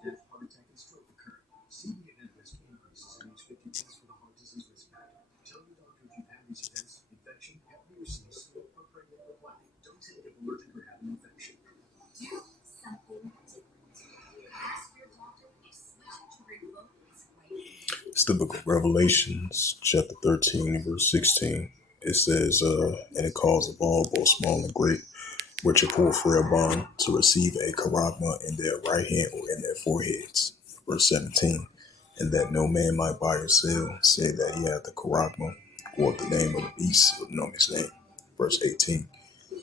It's the book of Revelations, chapter 13, verse 16. It says, and it calls of all, both small and great, which are poor for a bond, to receive a charagma in their right hand or in their foreheads. Verse 17. And that no man might buy or sell, say that he hath the charagma, or the name of the beast, or know his name. Verse 18.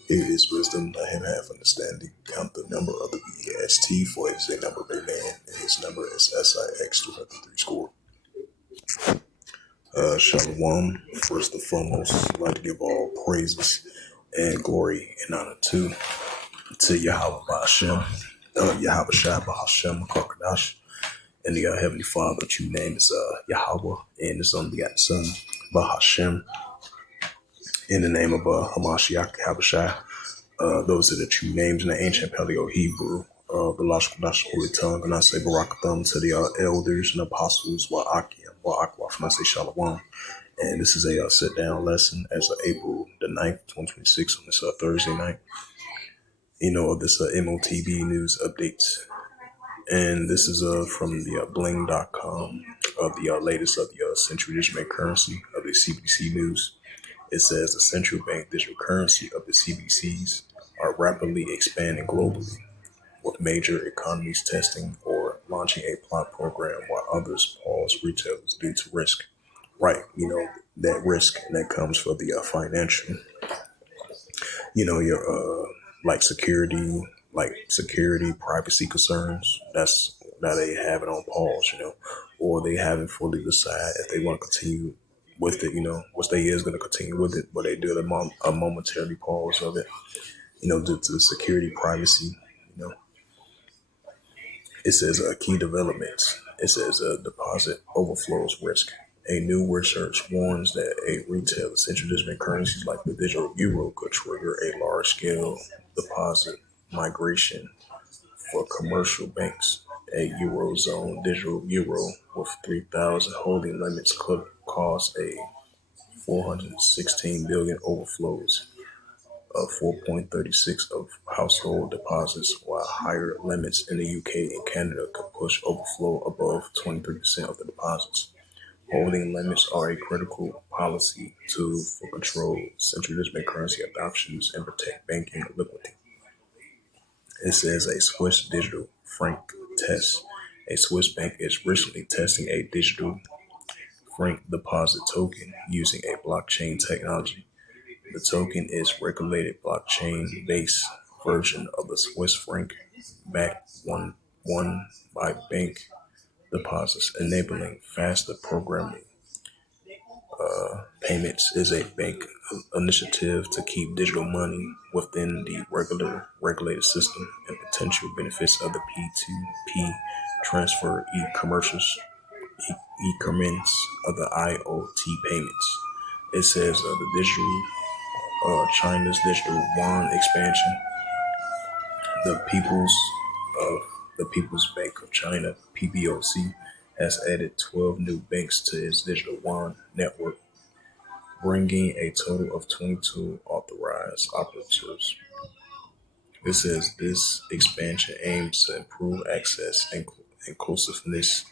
Here is wisdom, let him have understanding. Count the number of the BEST, for it is a number of a man, and his number is SIX 203 score. Shalom. First and foremost, I'd like to give all praises and glory and honor to Yahweh Hashem, Yahweh Shai Hashem Kakadash, and the Heavenly Father, true name is Yahweh, and His unbegotten Son, Bahashem, in the name of Hamashiach Habashai. Those are the true names in the ancient Paleo Hebrew, the Lashkadash Holy Tongue, and I say Barakatham to the elders and apostles, Wa'akim, Wa'akwaf, and I say Shalom. And this is a sit-down lesson as of April the 9th, 2026, on this Thursday night, of this M.O.T.B news updates. And this is from the bling.com of the latest of the central digital currency of the CBDC news. It says the central bank digital currency of the CBDCs are rapidly expanding globally, with major economies testing or launching a plot program while others pause retailers due to risk. Right, that risk that comes for the financial, your security, privacy concerns. That's that they have it on pause, or they haven't fully decided if they want to continue with it, what they is going to continue with it, but they do a momentary pause of it, due to security, privacy, It says key developments. It says deposit overflows risk. A new research warns that a retail central digital currencies like the digital euro could trigger a large-scale deposit migration for commercial banks. A eurozone digital euro with 3,000 holding limits could cause a 416 billion overflows of 4.36 of household deposits, while higher limits in the UK and Canada could push overflow above 23% of the deposits. Holding limits are a critical policy tool for control central digital currency adoptions and protect banking liquidity. It says a Swiss digital franc test. A Swiss bank is recently testing a digital franc deposit token using a blockchain technology. The token is regulated blockchain-based version of the Swiss franc, backed one by bank deposits, enabling faster programming. Payments is a bank initiative to keep digital money within the regulated system, and potential benefits of the P2P transfer e-commerce of the IoT payments. It says the digital China's digital yuan expansion. The People's Bank of China (PBOC) has added 12 new banks to its digital yuan network, bringing a total of 22 authorized operators. It says this expansion aims to improve access, inclusiveness,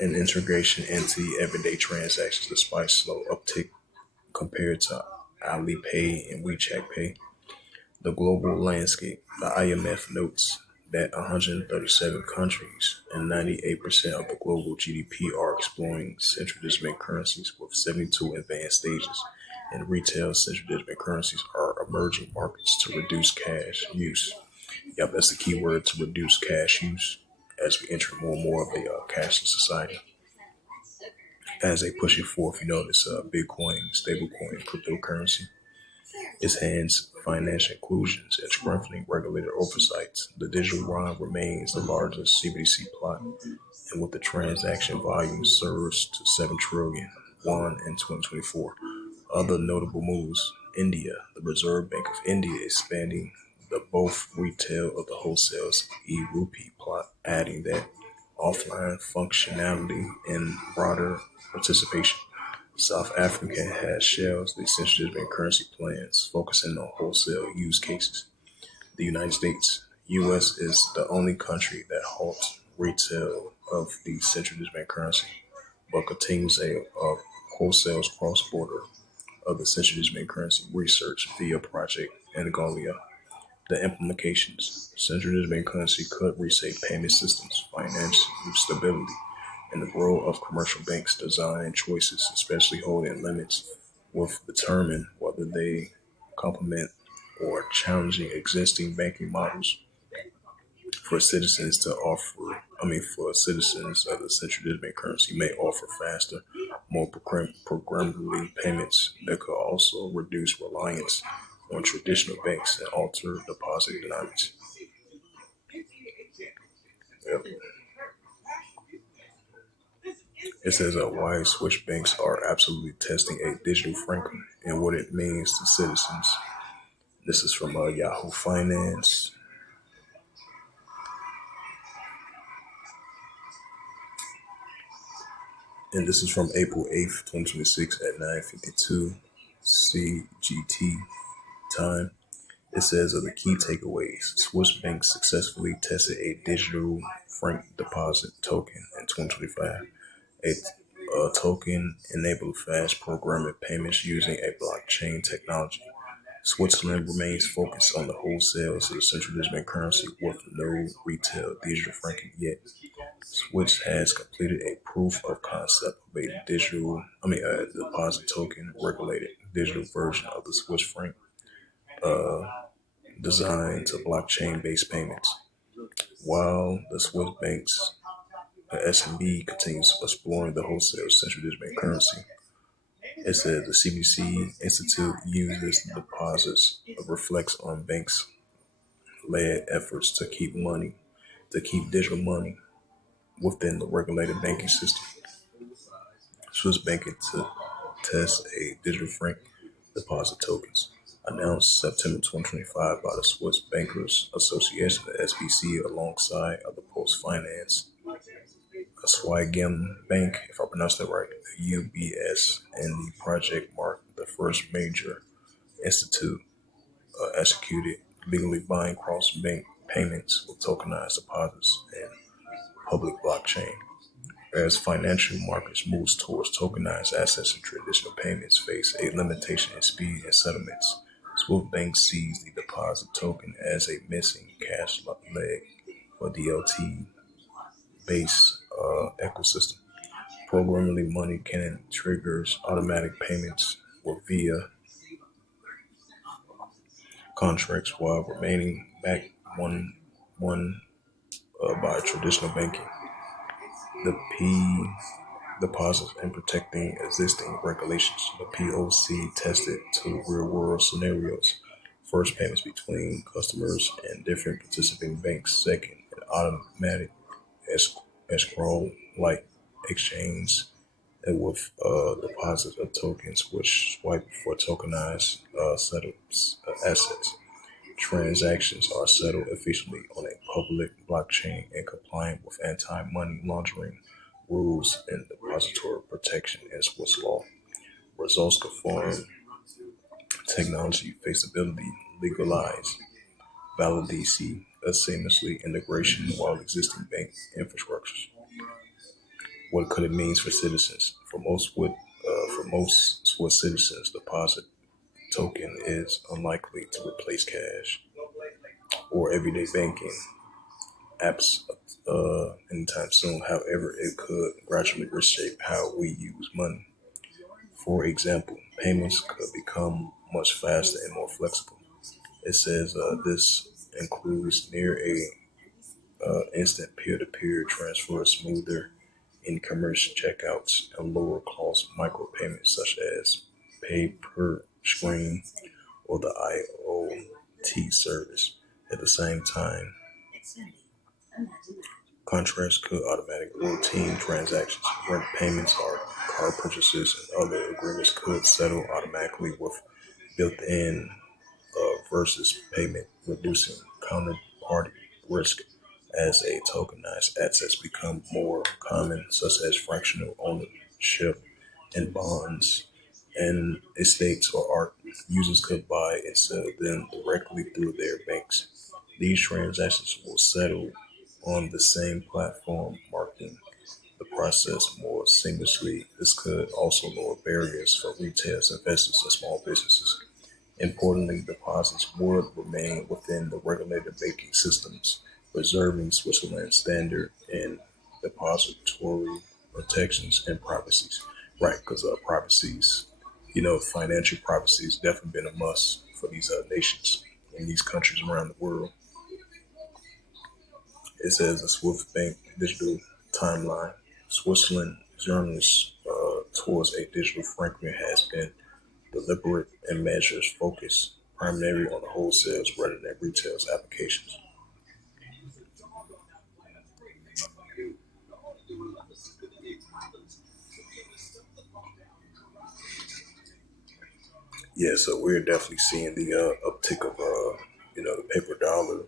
and integration into everyday transactions, despite slow uptick compared to Alipay and WeChat Pay. The global landscape. The IMF notes that 137 countries and 98% of the global GDP are exploring central digital currencies, with 72 advanced stages, and retail central digital currencies are emerging markets to reduce cash use. Yep, that's the key word, to reduce cash use, as we enter more and more of a cashless society. As they push it forth, this Bitcoin, stablecoin, cryptocurrency. Its hands financial inclusions and strengthening regulator oversights. The digital yuan remains the largest CBDC plot, and with the transaction volume surged to 7 trillion won in 2024. Other notable moves. India. The Reserve Bank of India is expanding the both retail of the wholesale's e-rupee plot, adding that offline functionality and broader participation. South Africa has shells the central bank currency plans focusing on wholesale use cases. The United States, U.S. is the only country that halts retail of the central bank currency, but continues a wholesale cross-border of the central bank currency research via Project Angolia. The implications: central bank currency could reshape payment systems, financial stability, and the role of commercial banks' design choices, especially holding limits, will determine whether they complement or challenging existing banking models for citizens to offer. For citizens of the central bank currency may offer faster, more programmable payments that could also reduce reliance on traditional banks and alter deposit dynamics. Yep. It says why Swiss banks are absolutely testing a digital franc and what it means to citizens. This is from Yahoo Finance, and this is from April 8th, 2026 at 9:52 CGT time. It says the key takeaways. Swiss banks successfully tested a digital franc deposit token in 2025. A token enabled fast programming payments using a blockchain technology. Switzerland remains focused on the wholesales of the central bank currency with no retail digital franc yet. Swiss has completed a proof of concept of a deposit token regulated digital version of the Swiss franc designed to blockchain based payments. While the Swiss banks, the SMB continues exploring the wholesale central bank currency. It said the CBC Institute uses deposits reflects on banks led efforts to keep digital money within the regulated banking system. Swiss banking to test a digital franc deposit tokens. Announced September 2025 by the Swiss Bankers Association, the SBC, alongside other Post Finance, Swigem Bank, if I pronounced that right, the UBS, and the project marked the first major institute executed legally buying cross-bank payments with tokenized deposits and public blockchain. As financial markets moves towards tokenized assets and traditional payments face a limitation in speed and settlements, Swift Bank sees the deposit token as a missing cash leg for DLT-based ecosystem. Programmable money can triggers automatic payments or via contracts while remaining back one by traditional banking. The P deposits and protecting existing regulations. The POC tested two real-world scenarios. First, payments between customers and different participating banks. Second, an automatic escrow-like exchange with deposits of tokens which swipe for tokenized setups assets. Transactions are settled efficiently on a public blockchain and compliant with anti-money laundering rules and depository protection in Swiss law. Results conform technology feasibility legalized validacy a seamlessly integration while existing bank infrastructures. What could it mean for citizens? For most Swiss citizens, deposit token is unlikely to replace cash or everyday banking apps anytime soon. However, it could gradually reshape how we use money. For example, payments could become much faster and more flexible. It says this includes near instant peer-to-peer transfer, smoother in-commerce checkouts, and lower cost micropayments such as pay per screen or the IoT service. At the same time, contracts could automatic routine transactions, rent payments or car purchases, and other agreements could settle automatically with built-in versus payment, reducing counterparty risk as a tokenized assets become more common, such as fractional ownership in bonds and estates or art. Users could buy and sell them directly through their banks. These transactions will settle on the same platform, marking the process more seamlessly. This could also lower barriers for retail investors and small businesses. Importantly, deposits would remain within the regulated banking systems, preserving Switzerland's standard in depository protections and privacies. Right, because privacies, financial privacy has definitely been a must for these nations in these countries around the world. It says the Swift Bank digital timeline. Switzerland journeys towards a digital franc has been deliberate and measures focus primarily on the wholesales rather than retail's applications. Yeah, so we're definitely seeing the uptick of the paper dollar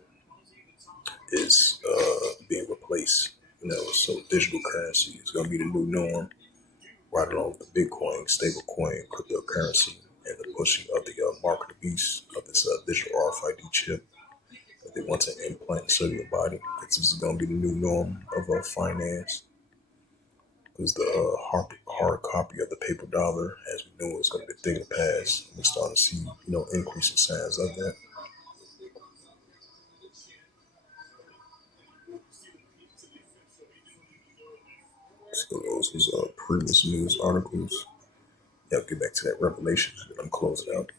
is being replaced. So digital currency is going to be the new norm, right along with the Bitcoin, stablecoin, cryptocurrency, and the pushing of the mark of the beast of this digital RFID chip that they want to implant into your body. This is going to be the new norm of finance because the hard copy of the paper dollar, as we know, is going to be a thing of the past. We're starting to see, increasing signs of that. So those was previous news articles. Yeah, I'll get back to that Revelation that I'm closing out.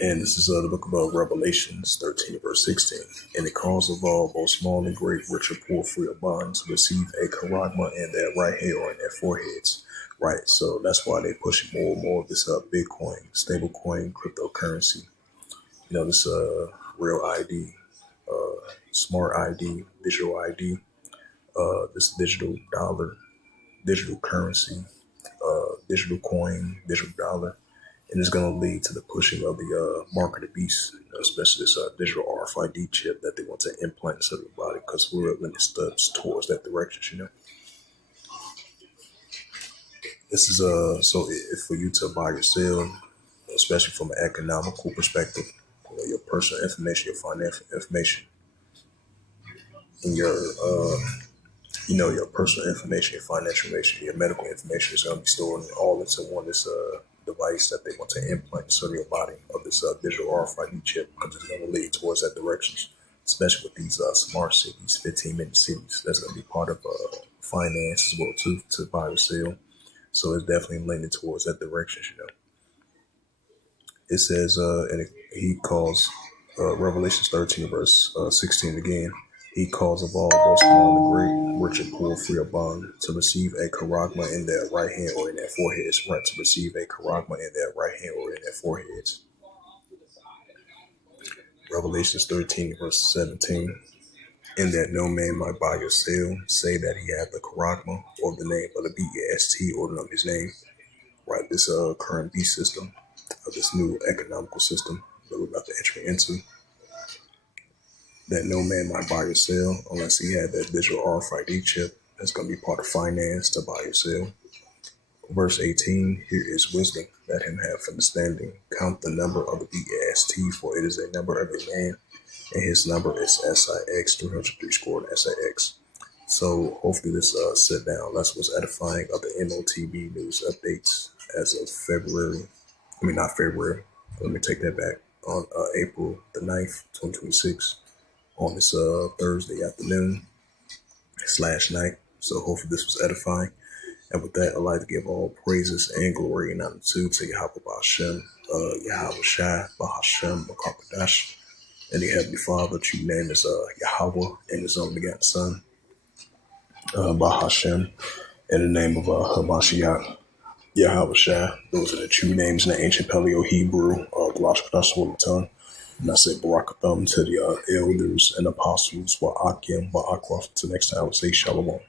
And this is the book about Revelations 13, verse 16. And it calls of all, both small and great, rich or poor, free or bond, to receive a charagma in their right hand or in their foreheads. Right, so that's why they're pushing more and more of this Bitcoin, stablecoin, cryptocurrency. This real ID, smart ID, digital ID, this digital dollar, digital currency, digital coin, digital dollar, and it's going to lead to the pushing of the mark of the beast, especially this digital RFID chip that they want to implant into the body because we're leaning steps towards that direction. This is so if for you to buy or sell, especially from an economical perspective, your personal information, your financial information, and your personal information, your financial information, your medical information is going to be stored all into one this device that they want to implant into your body of this digital RFID chip because it's going to lead towards that direction, especially with these smart cities, 15-minute cities. That's going to be part of finance as well too to buy or sell. So it's definitely leaning towards that direction. It says, he calls Revelations 13, verse 16 again. He calls of all, both small and great, rich and poor, free or bond, to receive a charagma in their right hand or in their foreheads. Right, to receive a charagma in their right hand or in their foreheads. Revelations 13, verse 17. And that no man might buy or sell, say that he hath the charagma, or the name of the BEST, or the his name. Right, this current beast system, of this new economical system that we're about to enter into, that no man might buy or sell unless he had that digital RFID chip that's going to be part of finance to buy or sell. Verse 18, here is wisdom, let him have understanding. Count the number of the BAST, for it is a number of a man, and his number is SIX, 303 scored SIX. So hopefully this sit down, that's what's edifying of the M.O.T.B news updates as of February. I mean, not February. Let me take that back. On April the 9th, 2026, on this Thursday afternoon slash night. So hopefully this was edifying. And with that, I'd like to give all praises and glory and honor to Yahweh Ba'Shem, Yahweh Shai, Ba'Hashem, Ba'Karkadash, and the Heavenly Father, true name is Yahweh, and His only begotten Son, Ba'Hashem, in the name of Hamashiach, Yahweh Shai. Those are the true names in the ancient Paleo Hebrew, the Rosh Hashanah tongue. And I say Barakatham to the elders and apostles, Wa'akim, Wa'akwaf. Till next time, I would say Shalom.